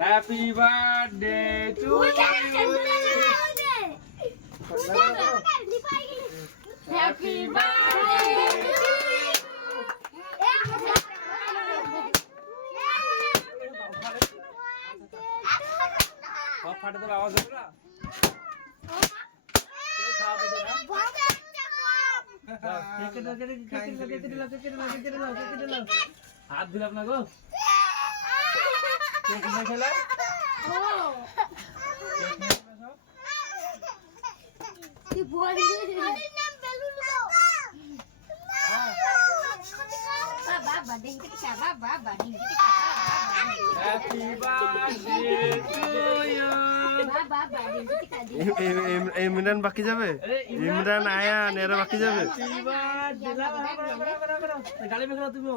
Happy birthday to happy ফাটে তো আওয়াজ হবে না হাত দিলাম না গো খেলা ইমরান বাকি যাবে, ইমরান আয়ান এরা বাকি যাবে। গালি মেখে তুমি